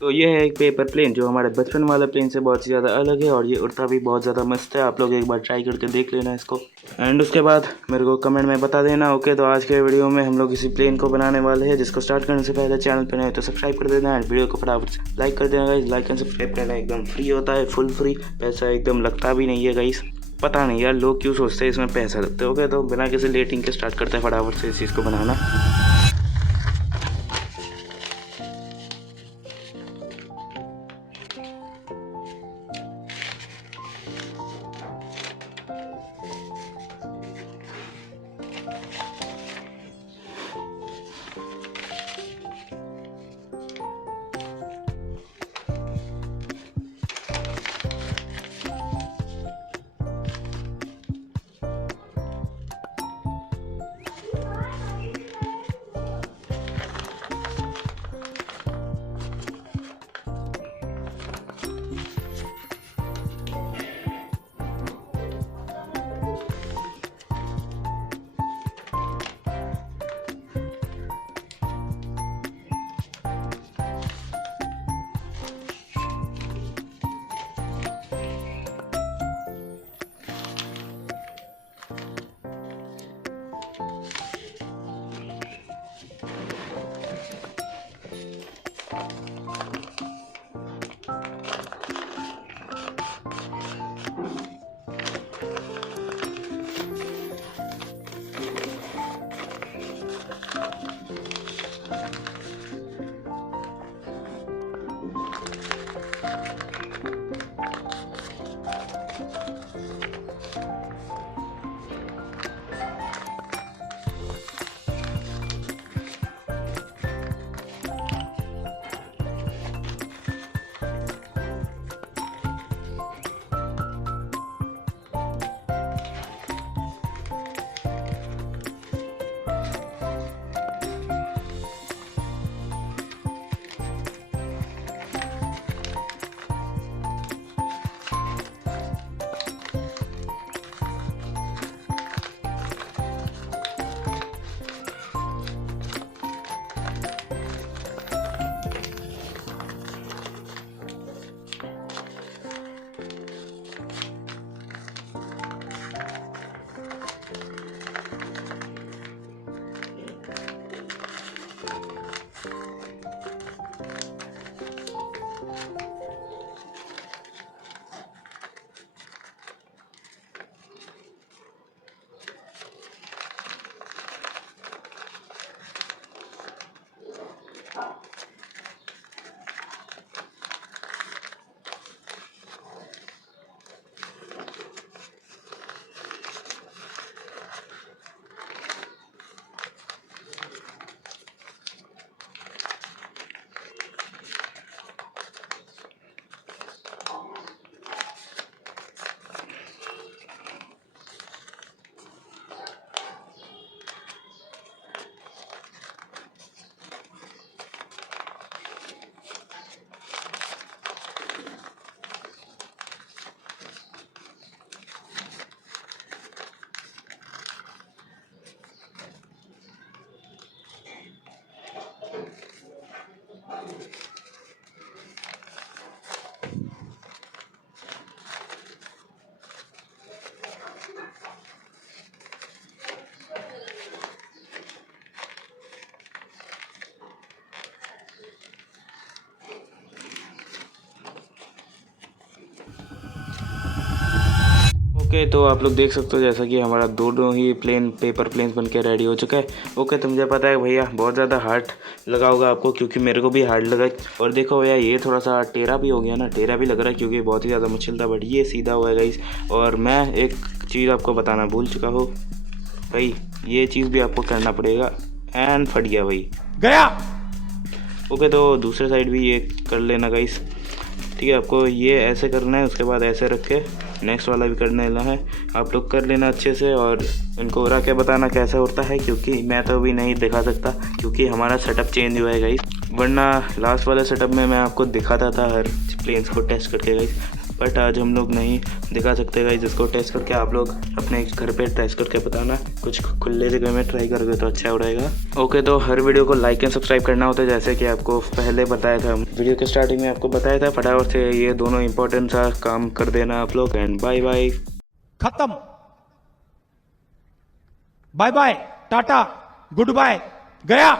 तो ये है एक पेपर प्लेन जो हमारे बचपन वाले प्लेन से बहुत ही ज़्यादा अलग है और ये उड़ता भी बहुत ज़्यादा मस्त है। आप लोग एक बार ट्राई करके देख लेना इसको एंड उसके बाद मेरे को कमेंट में बता देना। ओके, तो आज के वीडियो में हम लोग इसी प्लेन को बनाने वाले हैं, जिसको स्टार्ट करने से पहले चैनल पर नए तो सब्सक्राइब कर देना एंड वीडियो को फटाफट से लाइक कर देना गाइस। लाइक एंड सब्सक्राइब करना एकदम फ्री होता है, फुल फ्री, पैसा एकदम लगता भी नहीं है गाइस। पता नहीं यार लोग क्यों सोचते हैं इसमें पैसा लगता है। ओके, तो बिना किसी लेटिंग के स्टार्ट करते हैं फटाफट से इस चीज़ को बनाना। ओके, तो आप लोग देख सकते हो जैसा कि हमारा दोनों ही पेपर प्लेन्स बन के रेडी हो चुका है। ओके, तो मुझे पता है भैया बहुत ज़्यादा हार्ड लगा होगा आपको, क्योंकि मेरे को भी हार्ड लगा। और देखो भैया ये थोड़ा सा टेढ़ा भी हो गया ना, टेढ़ा भी लग रहा है क्योंकि बहुत ही ज़्यादा मुश्किल था, बट ये सीधा हुआ है गाइस। और मैं एक चीज़ आपको बताना भूल चुका हूँ भाई, ये चीज़ भी आपको करना पड़ेगा। एंड फट गया भाई, गया। ओके, तो दूसरे साइड भी ये कर लेना गाइस, ठीक है। आपको ये ऐसे करना है, उसके बाद ऐसे रख के नेक्स्ट वाला भी करने लेना है। आप लोग कर लेना अच्छे से और इनको उड़ा के बताना कैसा होता है, क्योंकि मैं तो अभी नहीं दिखा सकता क्योंकि हमारा सेटअप चेंज हुआ है गाइस। वरना लास्ट वाले सेटअप में मैं आपको दिखाता था हर प्लेन्स को टेस्ट करके गाइस। बट आज हम लोग नहीं दिखा सकते गाइस, जिसको टेस्ट करके आप लोग अपने घर पे टेस्ट करके बताना, कुछ खुले जगह में ट्राई करोगे तो अच्छा रहेगा। ओके, तो हर वीडियो को लाइक एंड सब्सक्राइब करना होता है, जैसे कि आपको पहले बताया था, वीडियो के स्टार्टिंग में आपको बताया था। फटाफट से ये दोनों इंपॉर्टेंट सा काम कर देना आप लोग। एंड बाय बाय, खत्म, bye bye, tata, goodbye, गया।